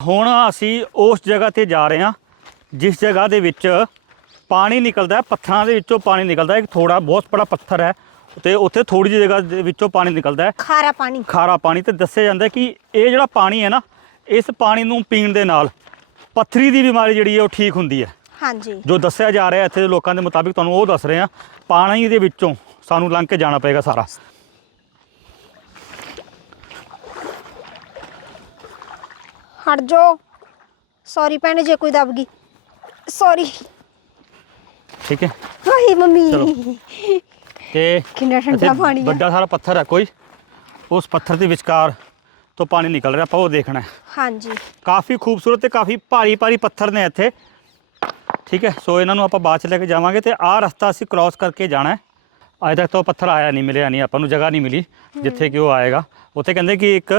ਹੁਣ ਅਸੀਂ ਉਸ ਜਗ੍ਹਾ ਤੇ ਜਾ ਰਹੇ ਹਾਂ ਜਿਸ ਜਗ੍ਹਾ ਦੇ ਵਿੱਚ ਪਾਣੀ ਨਿਕਲਦਾ ਹੈ ਪੱਥਰਾਂ ਦੇ ਵਿੱਚੋਂ ਪਾਣੀ ਨਿਕਲਦਾ ਹੈ ਇੱਕ ਥੋੜਾ ਬਹੁਤ ਬੜਾ ਪੱਥਰ ਹੈ ਤੇ ਉੱਥੇ ਥੋੜੀ ਜਿਹੀ ਜਗ੍ਹਾ ਦੇ ਵਿੱਚੋਂ ਪਾਣੀ ਨਿਕਲਦਾ ਹੈ। ਖਾਰਾ ਪਾਣੀ। ਖਾਰਾ ਪਾਣੀ ਤੇ ਦੱਸਿਆ ਜਾਂਦਾ ਹੈ ਕਿ ਇਹ ਜਿਹੜਾ ਪਾਣੀ ਹੈ ਨਾ ਇਸ ਪਾਣੀ ਨੂੰ ਪੀਣ ਦੇ ਨਾਲ ਪੱਥਰੀ ਦੀ ਬਿਮਾਰੀ ਜਿਹੜੀ ਹੈ ਉਹ ਠੀਕ ਹੁੰਦੀ ਹੈ। ਹਾਂਜੀ। ਜੋ ਦੱਸਿਆ ਜਾ ਰਿਹਾ ਇੱਥੇ ਦੇ ਲੋਕਾਂ ਦੇ ਮੁਤਾਬਿਕ ਤੁਹਾਨੂੰ ਉਹ ਦੱਸ ਰਹੇ ਹਾਂ ਪਾਣੀ ਦੇ ਵਿੱਚੋਂ ਸਾਨੂੰ ਲੰਘ ਕੇ ਜਾਣਾ ਪਏਗਾ ਸਾਰਾ। ਹਟ ਜਾਓ। ਸੌਰੀ ਭੈਣੇ ਜੇ ਕੋਈ ਦਬ ਗਈ। ਸੌਰੀ ਠੀਕ ਹੈ। ਹਾਏ ਮੰਮੀ। ਤੇ ਕਿੰਨਾ ਠੰਡਾ ਇੱਥੇ ਪਾਣੀ ਹੈ ਵੱਡਾ ਸਾਰਾ ਪੱਥਰ ਹੈ ਕੋਈ। ਉਸ ਪੱਥਰ ਦੇ ਵਿਚਕਾਰ ਤੋਂ ਪਾਣੀ ਨਿਕਲ ਰਿਹਾ ਆਪਾਂ ਉਹ ਦੇਖਣਾ ਹੈ। ਹਾਂਜੀ। ਕਾਫੀ ਖੂਬਸੂਰਤ ਤੇ ਕਾਫੀ ਭਾਰੀ ਭਾਰੀ ਪੱਥਰ ਨੇ ਇੱਥੇ। ਠੀਕ ਹੈ ਸੋ ਇਹਨਾਂ ਨੂੰ ਆਪਾਂ ਬਾਅਦ ਚ ਲੈ ਕੇ ਜਾਵਾਂਗੇ ਤੇ ਆਹ ਰਸਤਾ ਅਸੀਂ ਕ੍ਰਾਸ ਕਰਕੇ ਜਾਣਾ ਹੈ। ਅਜੇ ਤੱਕ ਤਾਂ ਉਹ ਪੱਥਰ ਆਇਆ ਨਹੀਂ ਮਿਲਿਆ ਨਹੀਂ ਆਪਾਂ ਨੂੰ ਜਗ੍ਹਾ ਨਹੀਂ ਮਿਲੀ ਜਿੱਥੇ ਕਿ ਉਹ ਆਏਗਾ। ਉੱਥੇ ਕਹਿੰਦੇ ਕਿ ਇੱਕ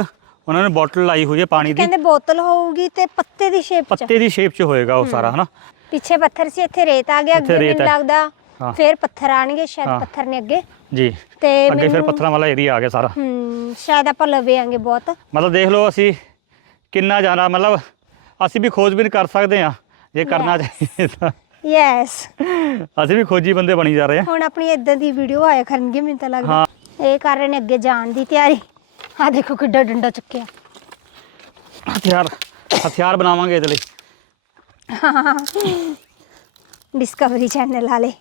ਉਹਨਾਂ ਨੇ ਬੋਟਲ ਲਾਈ ਹੋਈ ਹੈ ਪਾਣੀ ਦੀ। ਕਹਿੰਦੇ ਬੋਤਲ ਹੋਊਗੀ ਤੇ ਪੱਤੇ ਦੀ ਸ਼ੇਪ ਚ। ਪੱਤੇ ਦੀ ਸ਼ੇਪ 'ਚ ਹੋਏਗਾ ਉਹ ਸਾਰਾ ਹਨਾ? ਪਿੱਛੇ ਪੱਥਰ ਸੀ ਇੱਥੇ ਰੇਤ ਆ ਗਿਆ ਇੱਥੇ ਅੱਗੇ ਰੇਤ ਮੈਨੂੰ ਹੈ। ਲੱਗਦਾ। ਫਿਰ ਪੱਥਰ ਆਣਗੇ ਸ਼ਾਇਦ। ਪੱਥਰ ਨੇ ਅੱਗੇ। ਜੀ। ਤੇ ਅੱਗੇ ਫਿਰ ਮੈਨੂੰ- ਪੱਥਰਾਂ ਵਾਲਾ ਏਰੀਆ ਆ ਗਿਆ ਸਾਰਾ। ਹੂੰ ਸ਼ਾਇਦ ਆਪਾਂ ਲਵੇ ਆਂਗੇ ਬਹੁਤ। ਮਤਲਬ ਦੇਖ ਲਓ ਅਸੀਂ ਕਿੰਨਾ ਜਾਣਾ ਮਤਲਬ ਅਸੀਂ ਵੀ ਖੋਜਬੀਨ ਕਰ ਸਕਦੇ ਹਾਂ ਜੇ ਕਰਨਾ ਚਾਹੀਏ ਤਾਂ। ਯੈਸ ਅਸੀਂ ਵੀ ਖੋਜੀ ਬੰਦੇ ਬਣੀ ਜਾ ਰਹੇ ਹਾਂ। ਹੁਣ ਆਪਣੀ ਇਦਾਂ ਦੀ ਵੀਡੀਓ ਆਇਆ ਕਰਨਗੇ ਮੈਨੂੰ ਤਾਂ ਲੱਗਦਾ। ਇਹ ਕਰ ਰਹੇ ਨੇ ਅੱਗੇ ਜਾਣ ਦੀ ਤਿਆਰੀ। ਆ ਦੇਖੋ ਕਿੱਡਾ ਡੰਡਾ ਚੁੱਕਿਆ। ਹਥਿਆਰ ਹਥਿਆਰ ਬਣਾਵਾਂਗੇ ਇਹਦੇ ਲਈ। ਡਿਸਕਵਰੀ ਚੈਨਲ ਵਾਲੇ।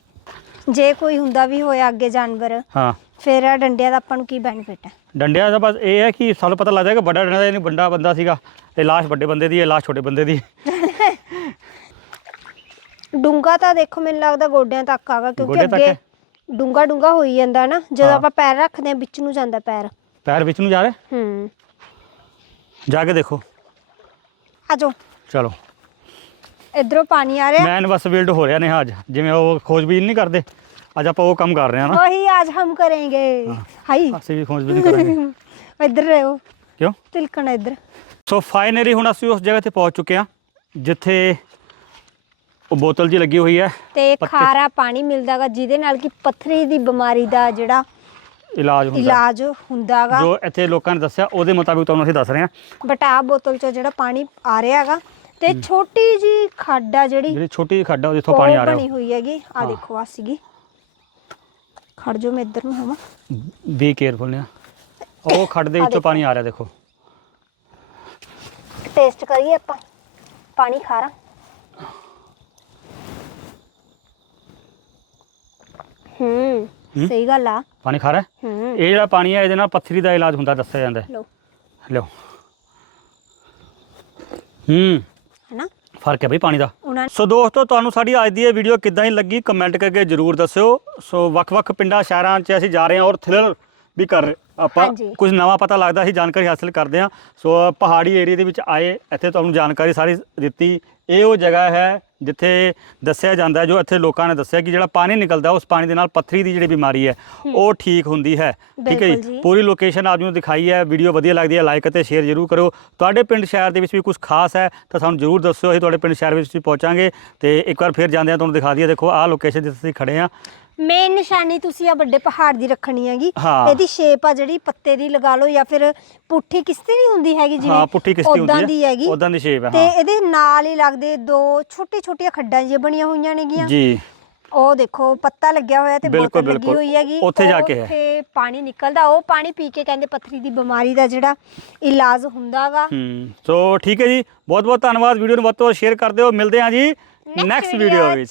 ਜੇ ਕੋਈ ਹੁੰਦਾ ਵੀ ਹੋਇਆ ਅੱਗੇ ਜਾਨਵਰ ਹਾਂ। ਫਿਰ ਆ ਡੰਡਿਆਂ ਦਾ ਆਪਾਂ ਨੂੰ ਕੀ ਬੈਨੀਫਿਟ ਹੈ ਡੰਡਿਆਂ ਦਾ ਬਸ ਇਹ ਹੈ ਕਿ ਸਾਨੂੰ ਪਤਾ ਲੱਗਦਾ ਕਿ ਵੱਡਾ ਡੰਡਾ ਇਹ ਨਹੀਂ ਵੱਡਾ ਬੰਦਾ ਸੀਗਾ ਇਹ ਲਾਸ਼ ਵੱਡੇ ਬੰਦੇ ਦੀ ਹੈ ਲਾਸ਼ ਛੋਟੇ ਬੰਦੇ ਦੀ। ਡੂੰਗਾ ਤਾਂ ਦੇਖੋ ਮੈਨੂੰ ਲੱਗਦਾ ਗੋਡਿਆਂ ਤੱਕ ਆਗਾ ਕਿਉਂਕਿ ਗੋਡੇ ਤੱਕ ਅੱਗੇ ਹੈ? ਡੂੰਗਾ ਡੂੰਗਾ ਹੋਈ ਜਾਂਦਾ ਨਾ ਜਦੋਂ ਹਾਂ। ਆਪਾਂ ਪੈਰ ਰੱਖਦੇ ਆ ਵਿੱਚ ਨੂੰ ਜਾਂਦਾ ਪੈਰ। ਪੈਰ ਵਿੱਚ ਨੂੰ ਜਾ ਰਿਹਾ ਹੂੰ ਜਾ ਕੇ ਦੇਖੋ ਆ ਜਾਓ ਚਲੋ ਇਧਰੋਂ ਪਾਣੀ ਆ ਰਿਹਾ ਮੈਂ ਇਨਵੈਸਟਮੈਂਟ ਹੋ ਰਿਹਾ ਨੇ ਅੱਜ ਜਿਵੇਂ ਉਹ ਖੋਜਬੀਨ ਨਹੀਂ ਕਰਦੇ ਅੱਜ ਆਪਾਂ ਉਹ ਕੰਮ ਕਰ ਰਹੇ ਹਾਂ ਨਾ वही आज हम करेंगे हाई ਅਸੀਂ ਵੀ ਖੋਜਬੀਨ ਕਰਾਂਗੇ इधर रहो ਕਿਉਂ तिलकना इधर ਸੋ ਫਾਈਨਲੀ ਹੁਣ ਅਸੀਂ ਉਸ ਜਗ੍ਹਾ ਤੇ ਪਹੁੰਚ ਚੁੱਕੇ ਹਾਂ ਜਿੱਥੇ ਉਹ ਬੋਤਲ ਜੀ ਲੱਗੀ ਹੋਈ ਹੈ ਤੇ ਪੱਤੇ- ਖਾਰਾ ਪਾਣੀ ਮਿਲਦਾਗਾ ਜਿਹਦੇ ਨਾਲ ਕਿ ਪੱਥਰੀ ਦੀ ਬਿਮਾਰੀ ਦਾ ਜਿਹੜਾ ਇਲਾਜ ਹੁੰਦਾ। ਇਲਾਜ ਹੁੰਦਾਗਾ। ਜੋ ਇੱਥੇ ਲੋਕਾਂ ਨੇ ਦੱਸਿਆ ਉਹਦੇ ਮੁਤਾਬਿਕ ਤੁਹਾਨੂੰ ਅਸੀਂ ਦੱਸ ਰਹੇ ਹਾਂ। ਬਟ ਬੋਤਲ ਚੋਂ ਜਿਹੜਾ ਪਾਣੀ ਆ ਰਿਹਾਗਾ ਤੇ ਛੋਟੀ ਜੀ ਖੱਡ ਆ ਜਿਹੜੀ ਜਿਹੜੀ ਛੋਟੀ ਜਿਹੀ ਖੱਡ ਆ ਜਿੱਥੋਂ ਉਹ ਪਾਣੀ ਆ ਰਿਹਾ। ਬਣੀ ਹੋਈ ਹੈਗੀ। ਆ ਹਾਂ। ਦੇਖੋ ਆ ਸੀਗੀ। ਖੜ ਜੋ ਮੈਂ ਇੱਧਰ ਨੂੰ ਹੋਵਾਂ। ਬੀ ਕੇਅਰਫੁਲ ਨੇ ਉਹ ਖੱਡ ਦੇ ਵਿੱਚੋਂ। ਪਾਣੀ ਆ ਰਿਹਾ ਦੇਖੋ। ਟੇਸਟ ਕਰੀਏ ਆਪਾਂ। ਪਾਣੀ ਖਾਰਾ ਹੂੰ? ਸਹੀ ਗੱਲ ਆ। ਪਾਣੀ ਖਾ ਰਿਹਾ? ਹੂੰ। ਇਹ ਜਿਹੜਾ ਪਾਣੀ ਹੈ ਇਹਦੇ ਨਾਲ ਪੱਥਰੀ ਦਾ ਇਲਾਜ ਹੁੰਦਾ ਦੱਸਿਆ ਜਾਂਦਾ। ਹੈ ਲੋ ਲਓ। ਹੂੰ। ਹੈਨਾ? ਫ਼ਰਕ ਹੈ ਬਈ ਪਾਣੀ ਦਾ। ਉਹਨਾਂ ਸੋ ਦੋਸਤੋ ਤੁਹਾਨੂੰ ਸਾਡੀ ਅੱਜ ਦੀ ਇਹ ਵੀਡੀਓ ਕਿੱਦਾਂ ਹੀ ਲੱਗੀ ਕਮੈਂਟ ਕਰਕੇ ਜਰੂਰ ਦੱਸਿਓ। ਸੋ ਵੱਖ-ਵੱਖ ਪਿੰਡਾਂ ਸ਼ਹਿਰਾਂ 'ਚ ਅਸੀਂ ਜਾ ਰਹੇ ਹਾਂ ਔਰ ਥ੍ਰਿਲਰ ਵੀ ਕਰ ਰਹੇ ਆਪਾਂ ਹਾਂਜੀ। ਕੁਝ ਨਵਾਂ ਪਤਾ ਲੱਗਦਾ ਅਸੀਂ ਜਾਣਕਾਰੀ ਹਾਸਲ ਕਰਦੇ ਹਾਂ। ਸੋ ਪਹਾੜੀ ਏਰੀਆ ਦੇ ਵਿੱਚ ਆਏ ਇੱਥੇ ਤੁਹਾਨੂੰ ਜਾਣਕਾਰੀ ਸਾਰੀ ਦਿੱਤੀ। ਇਹ ਉਹ ਜਗ੍ਹਾ ਹੈ ਜਿੱਥੇ ਦੱਸਿਆ ਜਾਂਦਾ ਹੈ ਜੋ ਇੱਥੇ ਲੋਕਾਂ ਨੇ ਦੱਸਿਆ ਕਿ ਜਿਹੜਾ ਪਾਣੀ ਨਿਕਲਦਾ ਉਸ ਪਾਣੀ ਦੇ ਨਾਲ ਪੱਥਰੀ ਦੀ ਜਿਹੜੀ ਬਿਮਾਰੀ ਹੈ ਉਹ ਠੀਕ ਹੁੰਦੀ ਹੈ। ਠੀਕ ਹੈ ਬਿਲਕੁਲ ਜੀ। ਜੀ। ਪੂਰੀ ਲੋਕੇਸ਼ਨ ਆਪ ਜੀ ਨੂੰ ਦਿਖਾਈ ਹੈ ਵੀਡੀਓ ਵਧੀਆ ਲੱਗਦੀ ਹੈ ਲਾਈਕ ਅਤੇ ਸ਼ੇਅਰ ਜ਼ਰੂਰ ਕਰਿਓ। ਤੁਹਾਡੇ ਪਿੰਡ ਸ਼ਹਿਰ ਦੇ ਵਿੱਚ ਵੀ ਕੁਝ ਖਾਸ ਹੈ ਤਾਂ ਸਾਨੂੰ ਜ਼ਰੂਰ ਦੱਸਿਓ ਅਸੀਂ ਤੁਹਾਡੇ ਪਿੰਡ ਸ਼ਹਿਰ ਵਿੱਚ ਵੀ ਪਹੁੰਚਾਂਗੇ। ਤੇ ਇੱਕ ਵਾਰ ਫਿਰ ਜਾਂਦੇ ਹਾਂ ਤੁਹਾਨੂੰ ਦਿਖਾ ਦਈਏ। ਦੇਖੋ ਆਹ ਲੋਕੇਸ਼ਨ ਜਿੱਥੇ ਅਸੀਂ ਖੜੇ ਹਾਂ ਮੇਨ ਨਿਸ਼ਾਨੀ ਤੁਸੀਂ ਆ ਵੱਡੇ ਪਹਾੜ ਦੀ ਰੱਖਣੀ ਹੈਗੀ। ਹਾਂ। ਇਹਦੀ ਸ਼ੇਪ ਆ ਜਿਹੜੀ ਪੱਤੇ ਦੀ ਲਗਾ ਲਓ ਜਾਂ ਫਿਰ ਪੁੱਠੀ ਕਿਸ਼ਤੀ ਨਹੀਂ ਹੁੰਦੀ ਹੈਗੀ ਜਿਵੇਂ ਹਾਂ ਪੁੱਠੀ ਕਿਸ਼ਤੀ ਉੱਦਾਂ ਹੁੰਦੀ ਦੀ ਹੈ। ਹੈਗੀ। ਉਦਾਂ ਦੀ ਸ਼ੇਪ ਹੈ ਤੇ ਹਾਂ। ਇਹਦੇ ਨਾਲ ਹੀ ਲੱਗਦੇ ਦੋ ਛੋਟੀ ਛੋਟੀਆਂ ਖੱਡਾਂ ਜਿਹੀਆਂ ਬਣੀਆਂ ਹੋਈਆਂ ਨੇਗੀਆਂ। ਜੀ। ਉਹ ਦੇਖੋ ਪੱਤਾ ਲੱਗਿਆ ਹੋਇਆ ਤੇ ਬਿਲਕੁਲ, ਬੋਤਲ ਲੱਗੀ ਬਿਲਕੁਲ। ਹੋਈ ਹੈਗੀ। ਉੱਥੇ ਜਾ ਕੇ ਹੈ। ਉੱਥੇ ਪਾਣੀ ਨਿਕਲਦਾ। ਉਹ ਪਾਣੀ ਪੀ ਕੇ ਕਹਿੰਦੇ ਪੱਥਰੀ ਦੀ ਬਿਮਾਰੀ ਦਾ ਜਿਹੜਾ ਇਲਾਜ ਹੁੰਦਾਗਾ ਹੂੰ ਸੋ ਠੀਕ ਹੈ ਜੀ। ਬਹੁਤ ਬਹੁਤ ਧੰਨਵਾਦ। ਵੀਡੀਓ ਨੂੰ ਵੱਧ ਤੋਂ ਵੱਧ ਸ਼ੇਅਰ ਕਰ ਦਿਓ। ਮਿਲਦੇ ਹਾਂ ਜੀ ਨੈਕਸਟ ਵੀਡੀਓ। ਵਿੱਚ।